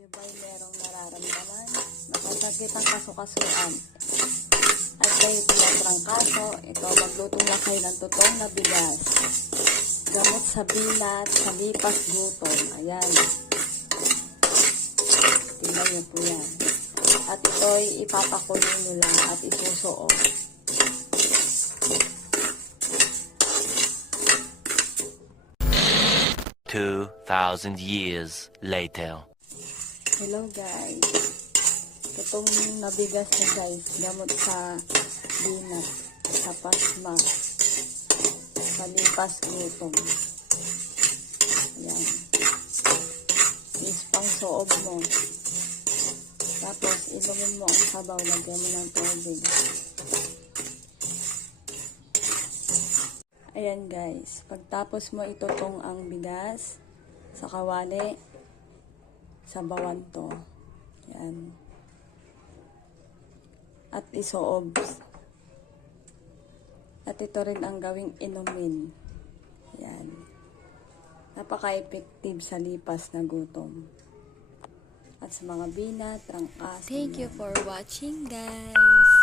Kayo ba'y merong nararamdaman? Nakasakit ang kasukasuan. At kayo pinatrangkaso, ito maglutong na kayo ng totoong na bigas. Gamot sa binat, sa lipas gutom. Ayan. Tingnan niyo po yan. At ito'y ipapakulo nyo lang at isusuot. $2,000 later. Hello guys. Itong nabigas na guys, gamot sa binat, sa pasma, sa lipas gutom. Ayan. Is pang soob mo. Tapos, inumin mo ang sabaw, lagyan mo ng tubig. Ayan guys, pagtapos mo itutong ang bigas sa kawali, sabawan to. Ayan. At isoob. At ito rin ang gawing inumin. Ayan. Napaka-effective sa lipas na gutom. At sa mga binat, trangkas. Thank you for watching, guys.